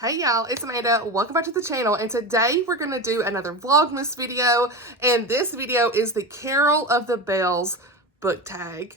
Hey y'all, it's Amanda. Welcome back to the channel, and today we're going to do another Vlogmas video, and this video is the Carol of the Bells book tag.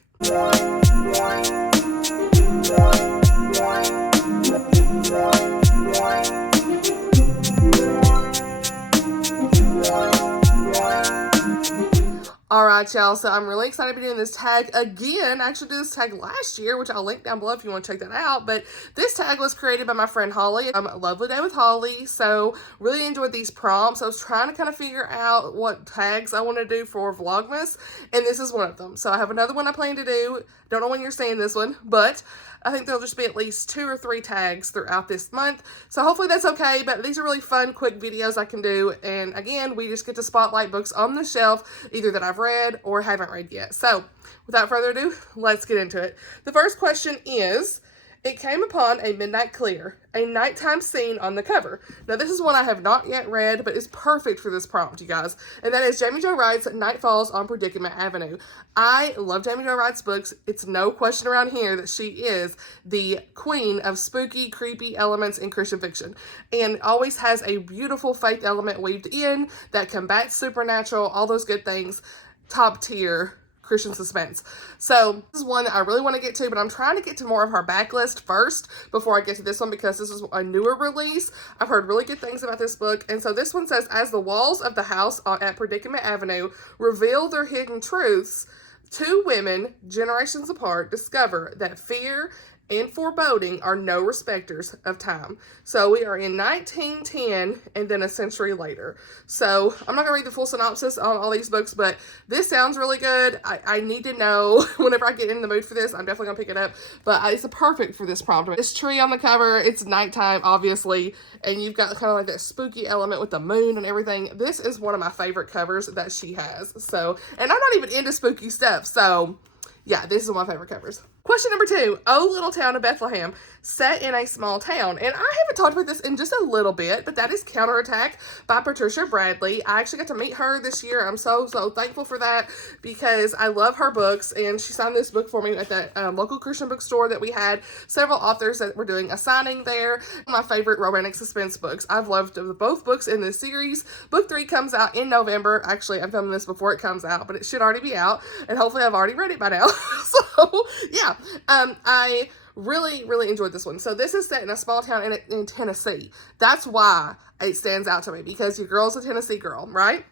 Alright y'all, so I'm really excited to be doing this tag again. I actually did this tag last year, which I'll link down below if you want to check that out. But this tag was created by my friend Holly. Lovely Day with Holly. So really enjoyed these prompts. I was trying to kind of figure out what tags I want to do for Vlogmas, and this is one of them. So I have another one I plan to do. Don't know when you're seeing this one, but I think there'll just be at least 2 or 3 tags throughout this month. So hopefully that's okay, but these are really fun, quick videos I can do. And again, we just get to spotlight books on the shelf, either that I've read or haven't read yet. So without further ado, let's get into it. The first question is, it came upon a midnight clear, a nighttime scene on the cover. Now this is one I have not yet read, but it's perfect for this prompt, you guys. And that is Jamie Jo Wright's Night Falls on Predicament Avenue. I love Jamie Jo Wright's books. It's no question around here that she is the queen of spooky, creepy elements in Christian fiction. And always has a beautiful faith element weaved in that combats supernatural, all those good things. Top tier Christian suspense. So this is one that I really want to get to, but I'm trying to get to more of her backlist first before I get to this one, because this is a newer release. I've heard really good things about this book. And so this one says, as the walls of the house at Predicament Avenue reveal their hidden truths, 2 women, generations apart, discover that fear and foreboding are no respecters of time. So we are in 1910 and then a century later. So I'm not going to read the full synopsis on all these books, but this sounds really good. I need to know whenever I get in the mood for this. I'm definitely going to pick it up, but it's perfect for this prompt. This tree on the cover, it's nighttime, obviously, and you've got kind of like that spooky element with the moon and everything. This is one of my favorite covers that she has. So, and I'm not even into spooky stuff, so yeah, this is one of my favorite covers. Question number 2, O Little Town of Bethlehem, set in a small town. And I haven't talked about this in just a little bit, but that is Counterattack by Patricia Bradley. I actually got to meet her this year. I'm so thankful for that, because I love her books, and she signed this book for me at that local Christian bookstore that we had several authors that were doing a signing there. My favorite romantic suspense books. I've loved both books in this series. Book 3 comes out in November. Actually, I'm filming this before it comes out, but it should already be out, and hopefully I've already read it by now. So yeah. I really enjoyed this one. So this is set in a small town in Tennessee. That's why it stands out to me, because your girl's a Tennessee girl, right?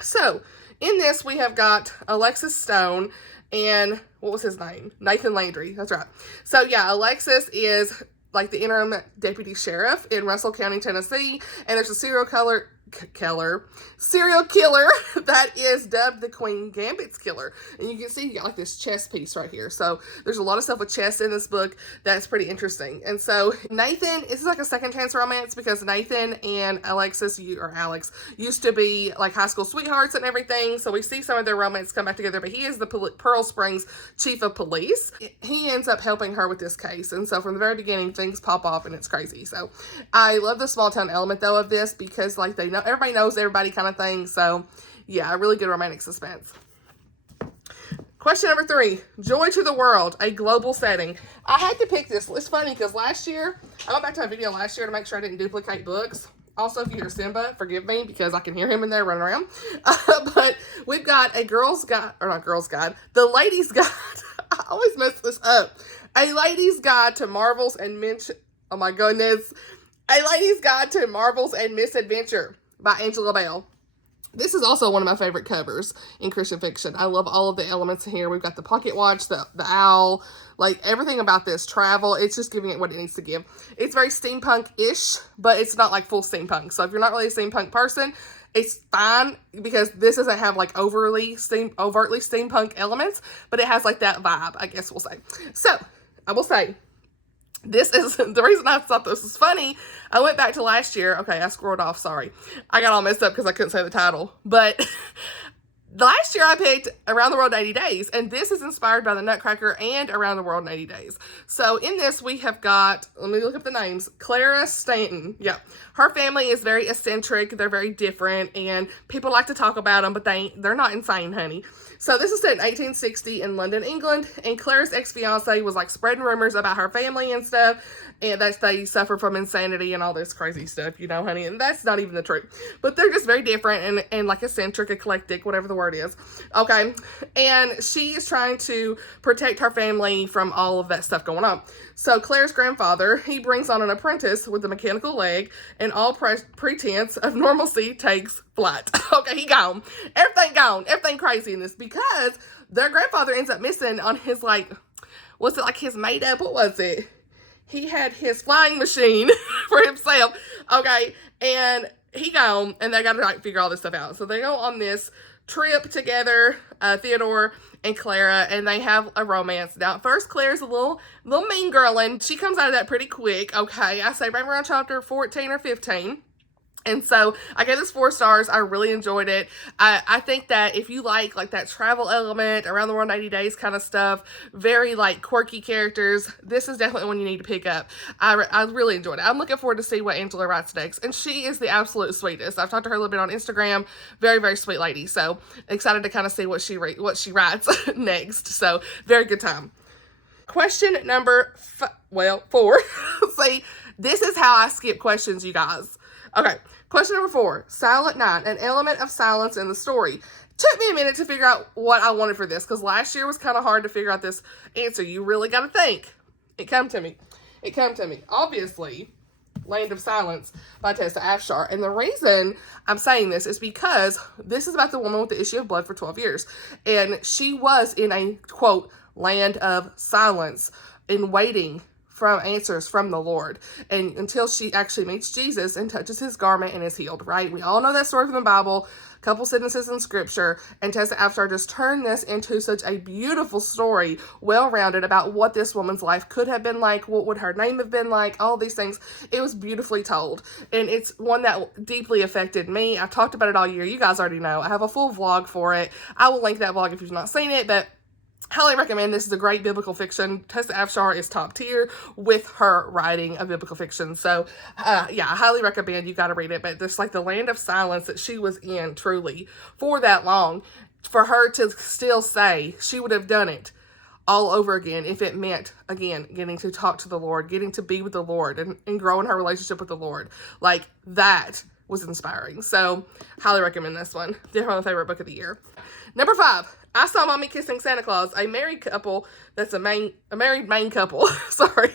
So in this, we have got Alexis Stone and what was his name? Nathan Landry. That's right. So yeah, Alexis is like the interim deputy sheriff in Russell County, Tennessee, and there's a serial killer that is dubbed the Queen Gambit's killer. And you can see you got like this chess piece right here. So there's a lot of stuff with chess in this book that's pretty interesting. And so Nathan, this is like a second chance romance, because Nathan and Alex used to be like high school sweethearts and everything. So we see some of their romance come back together, but he is the Pearl Springs chief of police. He ends up helping her with this case. And so from the very beginning, things pop off and it's crazy. So I love the small town element though of this, because like they know everybody knows everybody kind of thing. So yeah, a really good romantic suspense. Question number 3, Joy to the World, a global setting. I had to pick this. It's funny because last year, I went back to my video last year to make sure I didn't duplicate books. Also, if you hear Simba, forgive me, because I can hear him in there running around. But we've got a girl's guide, or not girl's guide, the ladies' guide. I always mess this up. A ladies' guide to Marvels and oh my goodness. A Ladies' Guide to Marvels and Misadventure by Angela Bell. This is also one of my favorite covers in Christian fiction. I love all of the elements here. We've got the pocket watch, the owl, like everything about this, travel. It's just giving it what it needs to give. It's very steampunk-ish, but it's not like full steampunk. So if you're not really a steampunk person, it's fine, because this doesn't have like overtly steampunk elements, but it has like that vibe, I guess we'll say. So I will say, this is the reason I thought this was funny. I went back to last year. Okay, I scrolled off. Sorry. I got all messed up because I couldn't say the title. But Last year I picked Around the World in 80 Days, and this is inspired by the Nutcracker and Around the World in 80 Days. So in this we have got, let me look up the names, Clara Stanton. Yeah, her family is very eccentric, they're very different, and people like to talk about them, but they're not insane, honey. So this is set in 1860 in London, England, and Clara's ex-fiance was like spreading rumors about her family and stuff, and that they suffer from insanity and all this crazy stuff, you know, honey, and that's not even the truth. But they're just very different and like eccentric, eclectic, whatever the word is. Okay, and she is trying to protect her family from all of that stuff going on. So Claire's grandfather, he brings on an apprentice with a mechanical leg, and all pretense of normalcy takes flight. Okay, he gone. Everything crazy in this, because their grandfather ends up missing on his, like, was it like his made up, what was it? He had his flying machine for himself, okay, and he gone, and they got to, like, figure all this stuff out. So they go on this trip together, Theodore and Clara, and they have a romance. Now, at first, Claire's a little mean girl, and she comes out of that pretty quick, okay? I say right around chapter 14 or 15. And so I gave this 4 stars. I really enjoyed it. I think that if you like that travel element, Around the World in 80 Days kind of stuff, very like quirky characters, this is definitely one you need to pick up. I really enjoyed it. I'm looking forward to see what Angela writes next. And she is the absolute sweetest. I've talked to her a little bit on Instagram. Very, very sweet lady. So excited to kind of see what she writes next. So very good time. Question number 4. See, this is how I skip questions, you guys. Okay, question number 4, Silent Night, an element of silence in the story. Took me a minute to figure out what I wanted for this, because last year was kind of hard to figure out this answer. You really got to think. It come to me. Obviously, Land of Silence by Tessa Afshar. And the reason I'm saying this is because this is about the woman with the issue of blood for 12 years. And she was in a, quote, land of silence, in waiting from answers from the Lord, and until she actually meets Jesus and touches his garment and is healed, right? We all know that story from the Bible, a couple sentences in scripture, and Tessa Afshar just turned this into such a beautiful story, well-rounded, about what this woman's life could have been like, what would her name have been like, all these things. It was beautifully told, and it's one that deeply affected me. I've talked about it all year. You guys already know. I have a full vlog for it. I will link that vlog if you've not seen it, but highly recommend. This is a great biblical fiction. Tessa Afshar is top tier with her writing of biblical fiction. So, yeah, I highly recommend. You got to read it. But just like the land of silence that she was in, truly, for that long, for her to still say she would have done it all over again if it meant, again, getting to talk to the Lord, getting to be with the Lord, and growing her relationship with the Lord. Like, that was inspiring. So, highly recommend this one. Definitely my favorite book of the year. Number 5. I Saw Mommy Kissing Santa Claus, a married couple that's a married main couple. Sorry,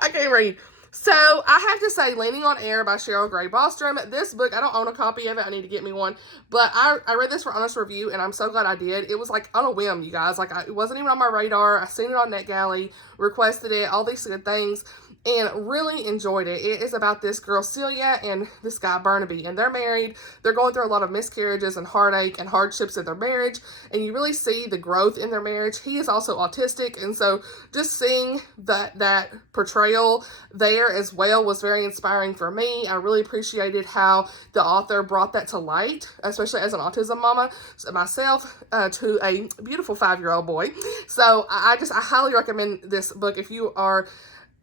I can't read. So, I have to say, Leaning on Air by Cheryl Gray Bostrom. This book, I don't own a copy of it. I need to get me one. But I read this for honest review, and I'm so glad I did. It was like on a whim, you guys. Like, it wasn't even on my radar. I seen it on NetGalley, requested it, all these good things, and really enjoyed it. It is about this girl, Celia, and this guy, Burnaby, and they're married. They're going through a lot of miscarriages and heartache and hardships in their marriage, and you really see the growth in their marriage. He is also autistic, and so just seeing that portrayal there as well was very inspiring for me. I really appreciated how the author brought that to light, especially as an autism mama myself, to a beautiful 5-year-old boy. So I highly recommend this book if you are,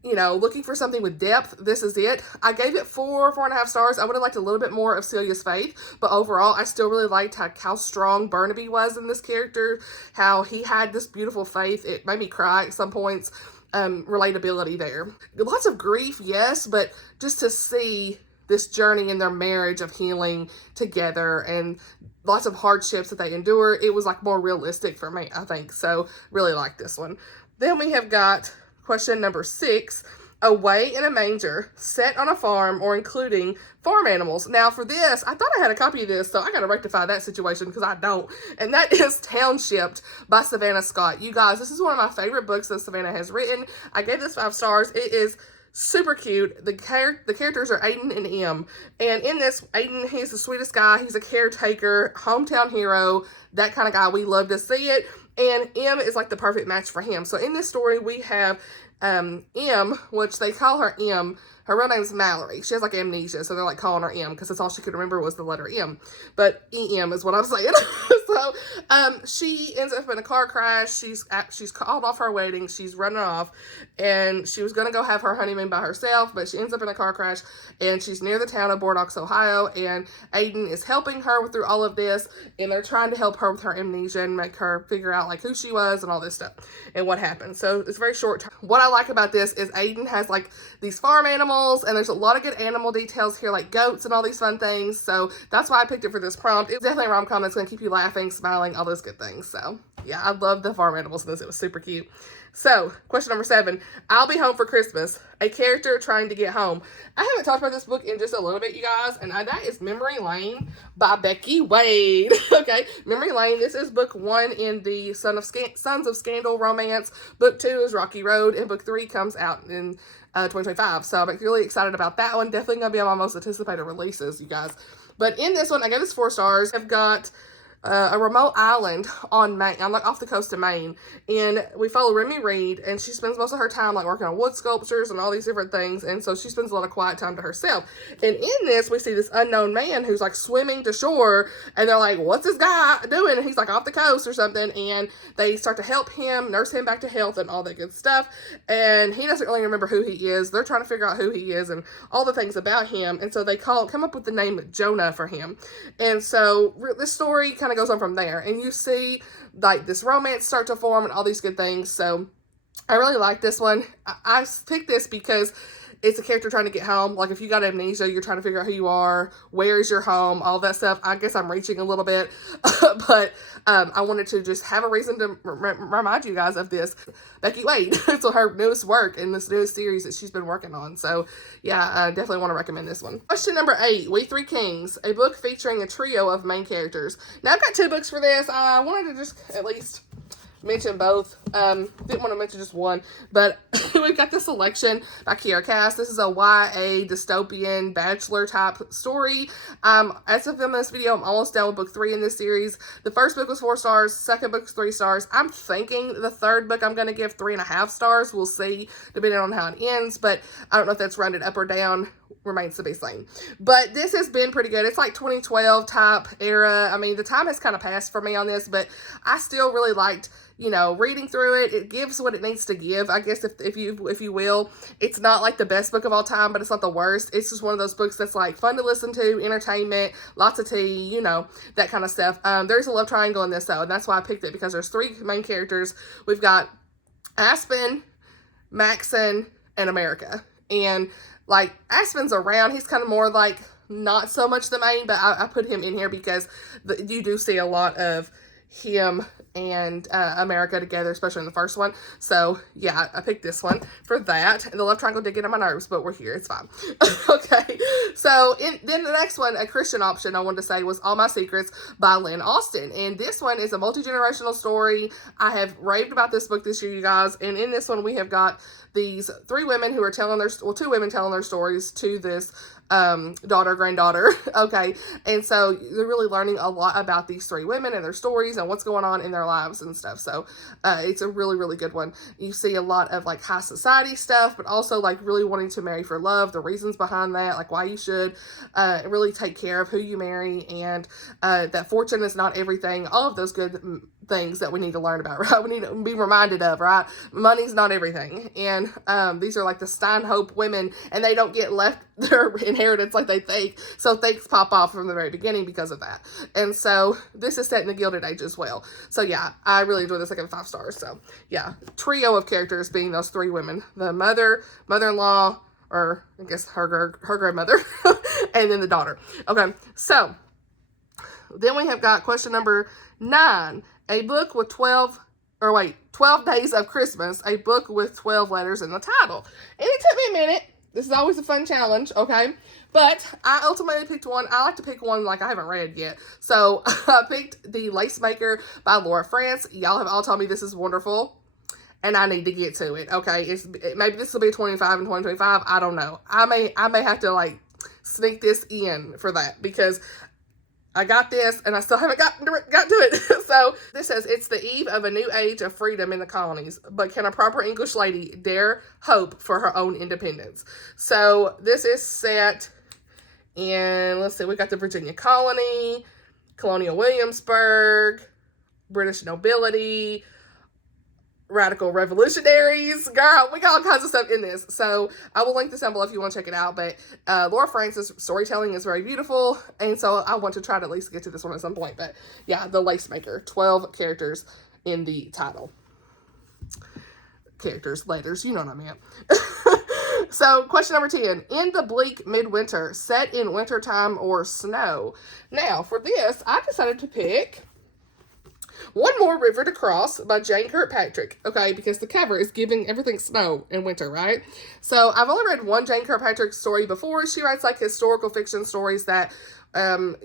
you know, looking for something with depth. This is it. I gave it 4.5 stars. I would have liked a little bit more of Celia's faith, but overall, I still really liked how strong Burnaby was in this character, how he had this beautiful faith. It made me cry at some points. Relatability there. Lots of grief, yes, but just to see this journey in their marriage of healing together and lots of hardships that they endure, it was like more realistic for me, I think. So really like this one. Then we have got question number 6, Away in a Manger, set on a farm or including farm animals. Now for this, I thought I had a copy of this, so I got to rectify that situation because I don't. And that is Townshipped by Savannah Scott. You guys, this is one of my favorite books that Savannah has written. I gave this 5 stars. It is super cute. The characters are Aiden and Em. And in this, Aiden, he's the sweetest guy. He's a caretaker, hometown hero, that kind of guy. We love to see it. And Em is like the perfect match for him. So in this story, we have Em, which they call her Em. Her real name is Mallory. She has like amnesia, so they're like calling her Em because that's all she could remember was the letter M. But E-M is what I'm saying. So So, she ends up in a car crash. She's called off her wedding. She's running off, and she was going to go have her honeymoon by herself, but she ends up in a car crash, and she's near the town of Bordeaux, Ohio, and Aiden is helping her through all of this, and they're trying to help her with her amnesia and make her figure out, like, who she was and all this stuff and what happened. So, it's very short. What I like about this is Aiden has, like, these farm animals, and there's a lot of good animal details here, like goats and all these fun things. So, that's why I picked it for this prompt. It's definitely a rom-com that's going to keep you laughing, smiling, all those good things. So, yeah, I love the farm animals in this. It was super cute. So, question number 7. I'll be home for Christmas. A character trying to get home. I haven't talked about this book in just a little bit, you guys, and that is Memory Lane by Becky Wade. Okay, Memory Lane. This is book 1 in the Sons of Scandal romance. Book 2 is Rocky Road, and book 3 comes out in 2025. So, I'm really excited about that one. Definitely going to be on my most anticipated releases, you guys. But in this one, I gave this 4 stars. I've got a remote island on Maine. I'm like off the coast of Maine, and we follow Remy Reed, and she spends most of her time like working on wood sculptures and all these different things, and so she spends a lot of quiet time to herself. And in this, we see this unknown man who's like swimming to shore, and they're like, what's this guy doing? And he's like off the coast or something, and they start to help him, nurse him back to health and all that good stuff, and he doesn't really remember who he is. They're trying to figure out who he is and all the things about him, and so they come up with the name Jonah for him. And so this story kind of goes on from there, and you see like this romance start to form and all these good things. So I really like this one. I picked this because it's a character trying to get home. Like if you got amnesia, you're trying to figure out who you are, where is your home, all that stuff. I guess I'm reaching a little bit, but I wanted to just have a reason to remind you guys of this. Becky Wade, so her newest work in this newest series that she's been working on. So yeah, I definitely want to recommend this one. Question number 8, We Three Kings, a book featuring a trio of main characters. Now I've got 2 books for this. I wanted to just at least mention both. Didn't want to mention just one, but we've got the selection by Kiera Cass. This is a YA dystopian bachelor type story. As of filming this video, I'm almost done with book 3 in this series. The first book was 4 stars, second book is 3 stars. I'm thinking the third book I'm going to give 3.5 stars. We'll see depending on how it ends, but I don't know if that's rounded up or down. Remains to be seen. But this has been pretty good. It's like 2012 type era. I mean, the time has kind of passed for me on this, but I still really liked, you know, reading through it. It gives what it needs to give, I guess, if you will. It's not like the best book of all time, but it's not the worst. It's just one of those books that's like fun to listen to, entertainment, lots of tea, you know, that kind of stuff. There's a love triangle in this though, and that's why I picked it, because there's 3 main characters. We've got Aspen, Maxon, and America. And like Aspen's around, he's kind of more like not so much the main, but I put him in here because you do see a lot of him and America together, especially in the first one. So yeah, I picked this one for that. And the love triangle did get on my nerves, but we're here, it's fine. Okay, so then the next one, a Christian option I wanted to say, was All My Secrets by Lynn Austin. And this one is a multi-generational story. I have raved about this book this year, you guys, and in this one we have got these 3 women who are telling their, well, 2 women telling their stories to this granddaughter. Okay, and so they're really learning a lot about these 3 women and their stories and what's going on in their lives and stuff. So it's a really, really good one. You see a lot of like high society stuff, but also like really wanting to marry for love, the reasons behind that, like why you should really take care of who you marry, and that fortune is not everything, all of those good things that we need to learn about, right? We need to be reminded of, right? Money's not everything. And these are like the Steinhope women, and they don't get left their inheritance like they think. So things pop off from the very beginning because of that. And so this is set in the Gilded Age as well. So yeah, I really enjoyed this. I gave 5 stars. So yeah, trio of characters being those 3 women, the mother, mother-in-law, or I guess her grandmother, and then the daughter. Okay, so then we have got question number 9. A book with 12 Days of Christmas, a book with 12 letters in the title. And it took me a minute. This is always a fun challenge, okay? But I ultimately picked one. I like to pick one like I haven't read yet. So I picked The Lace Maker by Laura France. Y'all have all told me this is wonderful, and I need to get to it, okay? Maybe this will be 25 in 2025. I don't know. I may have to like sneak this in for that, because I got this, and I still haven't got to it. So this says, it's the eve of a new age of freedom in the colonies, but can a proper English lady dare hope for her own independence? So this is set in, let's see, we got the Virginia colony. colonial Williamsburg, British nobility, radical revolutionaries. Girl, we got all kinds of stuff in this. So I will link this down below if you want to check it out. But Laura Francis' storytelling is very beautiful. And so I want to try to at least get to this one at some point. But yeah, The Lace Maker. 12 characters in the title. Characters, letters, you know what I meant. So, question number 10. In the bleak midwinter, set in wintertime or snow. Now, for this, I decided to pick One More River to Cross by Jane Kirkpatrick. Okay, because the cover is giving everything snow in winter, right? So, I've only read one Jane Kirkpatrick story before. She writes like historical fiction stories that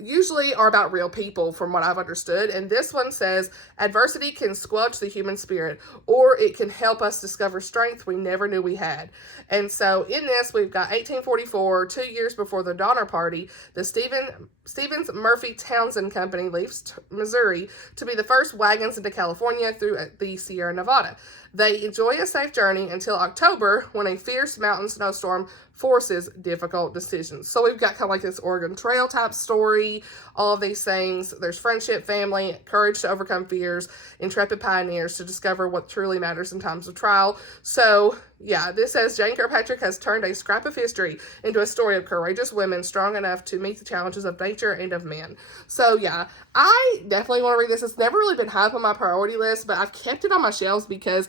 usually are about real people from what I've understood. And this one says, adversity can squelch the human spirit, or it can help us discover strength we never knew we had. And so in this, we've got 1844, 2 years before the Donner Party, the Stevens Murphy Townsend Company leaves Missouri to be the first wagons into California through the Sierra Nevada. They enjoy a safe journey until October, when a fierce mountain snowstorm forces difficult decisions. So we've got kind of like this Oregon Trail type story, all of these things. There's friendship, family, courage to overcome fears, intrepid pioneers to discover what truly matters in times of trial. So yeah, this says Jane Kirkpatrick has turned a scrap of history into a story of courageous women strong enough to meet the challenges of nature and of men. So yeah, I definitely want to read this. It's never really been high up on my priority list, but I've kept it on my shelves because,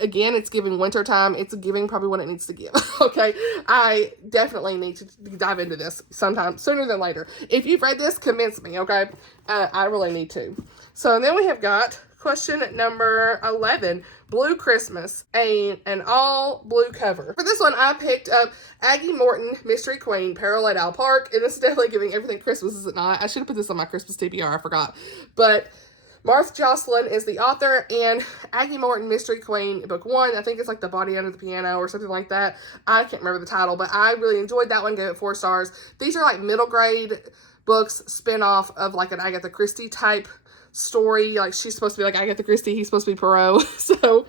again, it's giving winter time. It's giving probably what it needs to give. Okay, I definitely need to dive into this sometime sooner than later. If you've read this, convince me, okay? I really need to. So then we have got question number 11, Blue Christmas, an all-blue cover. For this one, I picked up Aggie Morton, Mystery Queen, Peril at Owl Park, and this is definitely giving everything Christmas, is it not? I should have put this on my Christmas TBR, I forgot. But Martha Jocelyn is the author, and Aggie Morton, Mystery Queen, book 1, I think it's like The Body Under the Piano or something like that. I can't remember the title, but I really enjoyed that one, gave it 4 stars. These are like middle grade books, spin-off of like an Agatha Christie type story. Like, she's supposed to be like Agatha Christie, he's supposed to be Poirot. So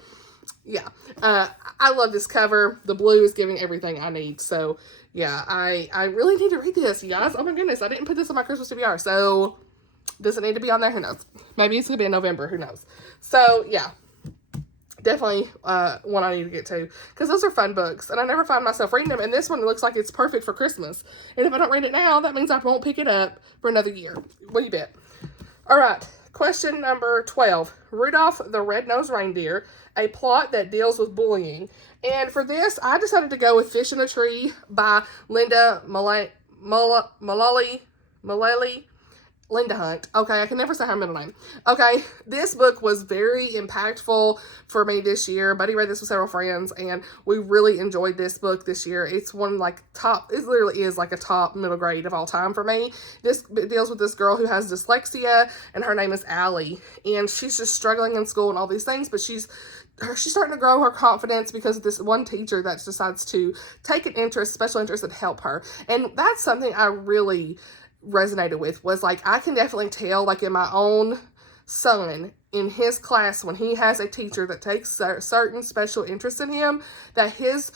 yeah, I love this cover. The blue is giving everything I need. So yeah, I really need to read this, you guys. Oh my goodness, I didn't put this on my Christmas TBR, so does it need to be on there? Who knows? Maybe it's gonna be in November, who knows? So yeah, definitely one I need to get to, because those are fun books and I never find myself reading them, and this one looks like it's perfect for Christmas. And if I don't read it now, that means I won't pick it up for another year. What do you bet? All right, question number 12, Rudolph the Red-Nosed Reindeer, a plot that deals with bullying. And for this, I decided to go with Fish in a Tree by Linda Mullally. Linda Hunt. Okay, I can never say her middle name. Okay, this book was very impactful for me this year. Buddy read this with several friends, and we really enjoyed this book this year. It's one like top, it literally is like a top middle grade of all time for me. This deals with this girl who has dyslexia, and her name is Allie, and she's just struggling in school and all these things, but she's starting to grow her confidence because of this one teacher that decides to take an interest, special interest, and help her. And that's something I really resonated with, was like, I can definitely tell, like in my own son, in his class, when he has a teacher that takes certain special interest in him, that his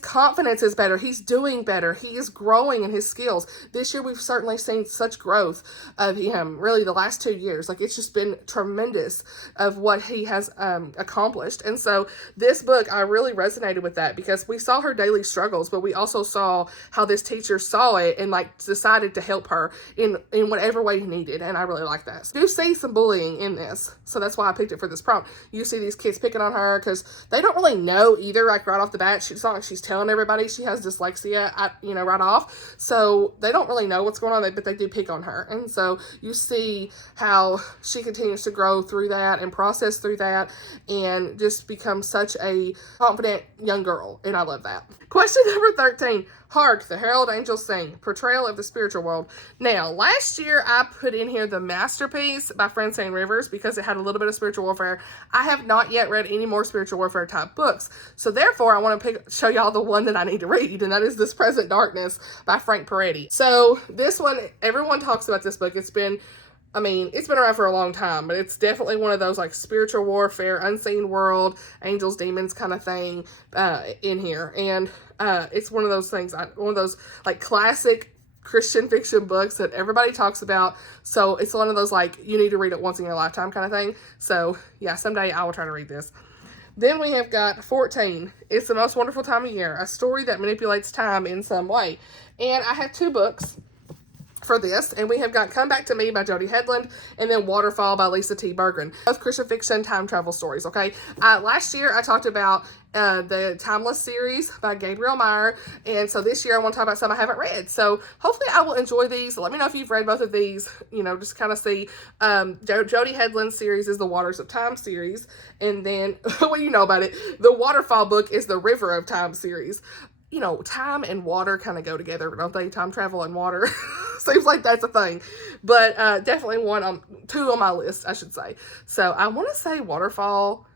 confidence is better. He's doing better. He is growing in his skills. This year, we've certainly seen such growth of him, really the last 2 years. Like, it's just been tremendous of what he has accomplished. And so this book, I really resonated with that, because we saw her daily struggles, but we also saw how this teacher saw it and like decided to help her in whatever way he needed. And I really like that. So you see some bullying in this. So that's why I picked it for this prompt. You see these kids picking on her because they don't really know either, like right off the bat. It's not like she's telling everybody she has dyslexia, right off. So they don't really know what's going on, but they do pick on her. And so you see how she continues to grow through that and process through that and just become such a confident young girl. And I love that. Question number 13. Hark, the herald angels sing. Portrayal of the spiritual world. Now, last year I put in here The Masterpiece by Francine Rivers because it had a little bit of spiritual warfare. I have not yet read any more spiritual warfare type books. So therefore, I want to show y'all the one that I need to read, and that is This Present Darkness by Frank Peretti. So this one, everyone talks about this book. It's been around for a long time, but it's definitely one of those like spiritual warfare, unseen world, angels, demons kind of thing in here. And it's one of those things, one of those like classic Christian fiction books that everybody talks about. So it's one of those, like, you need to read it once in your lifetime kind of thing. So yeah, someday I will try to read this. Then we have got 14. It's the Most Wonderful Time of Year, a story that manipulates time in some way. And I have 2 books for this, and we have got Come Back to Me by Jody Headland, and then Waterfall by Lisa T. Bergren. Both Christian fiction time travel stories, okay? Last year I talked about the Timeless series by Gabriel Meyer, and so this year I want to talk about some I haven't read. So hopefully I will enjoy these. Let me know if you've read both of these, you know, just kind of see. Jody Headland's series is the Waters of Time series, and then, well, you know about it, the Waterfall book is the River of Time series. You know, time and water kind of go together, don't they? Time travel and water. Seems like that's a thing. But definitely 2 on my list, I should say. So I want to say Waterfall.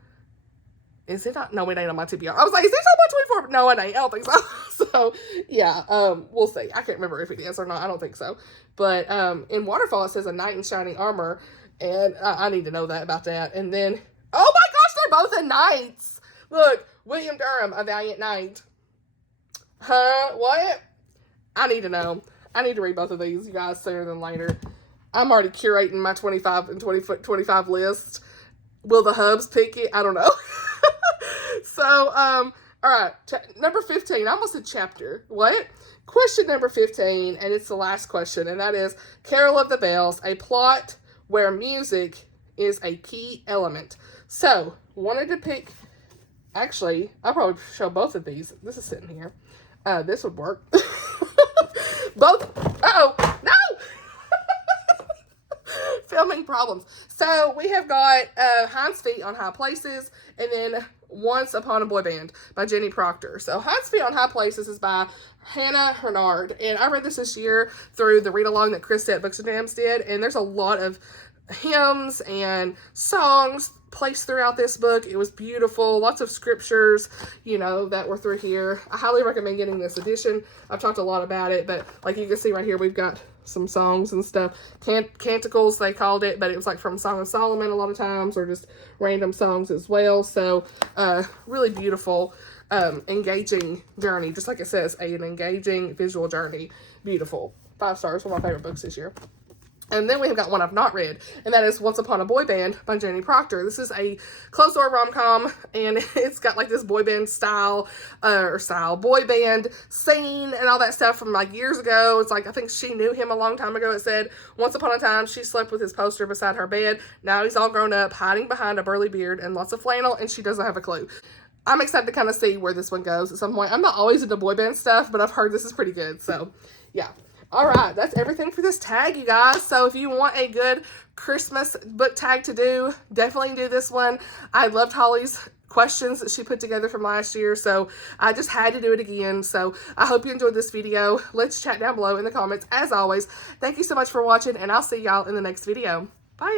Is it not? No, it ain't on my TBR. I was like, is it on my 24? No, it ain't. I don't think so. So yeah, we'll see. I can't remember if it is or not. I don't think so. But in Waterfall, it says a knight in shining armor. And I need to know that about that. And then, oh my gosh, they're both in knights. Look, William Durham, a valiant knight. Huh? What? I need to know. I need to read both of these, you guys, sooner than later. I'm already curating my 25 and 25 list. Will the hubs pick it? I don't know. So, all right. Number 15. I almost said chapter. What? Question number 15, and it's the last question, and that is Carol of the Bells, a plot where music is a key element. So, wanted to pick, actually, I'll probably show both of these. This is sitting here. This would work. Both. Uh-oh. No! Filming problems. So we have got Hind's Feet on High Places, and then Once Upon a Boy Band by Jenny Proctor. So Hind's Feet on High Places is by Hannah Hernard, and I read this year through the read-along that Krista at Books and Jams did, and there's a lot of hymns and songs placed throughout this book. It was beautiful. Lots of scriptures, you know, that were through here. I highly recommend getting this edition. I've talked a lot about it, but like you can see right here, we've got some songs and stuff. Canticles, they called it, but it was like from Song of Solomon a lot of times, or just random songs as well. So, really beautiful, engaging journey. Just like it says, an engaging visual journey. Beautiful. 5 stars. One of my favorite books this year. And then we have got one I've not read, and that is Once Upon a Boy Band by Jenny Proctor. This is a closed-door rom-com, and it's got like this boy band boy band scene and all that stuff from like years ago. It's like, I think she knew him a long time ago. It said, once upon a time, she slept with his poster beside her bed. Now he's all grown up, hiding behind a burly beard and lots of flannel, and she doesn't have a clue. I'm excited to kind of see where this one goes at some point. I'm not always into boy band stuff, but I've heard this is pretty good, so yeah. All right, that's everything for this tag, you guys. So if you want a good Christmas book tag to do, definitely do this one. I loved Holly's questions that she put together from last year, so I just had to do it again. So I hope you enjoyed this video. Let's chat down below in the comments. As always, thank you so much for watching, and I'll see y'all in the next video. Bye,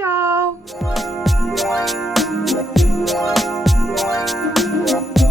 y'all.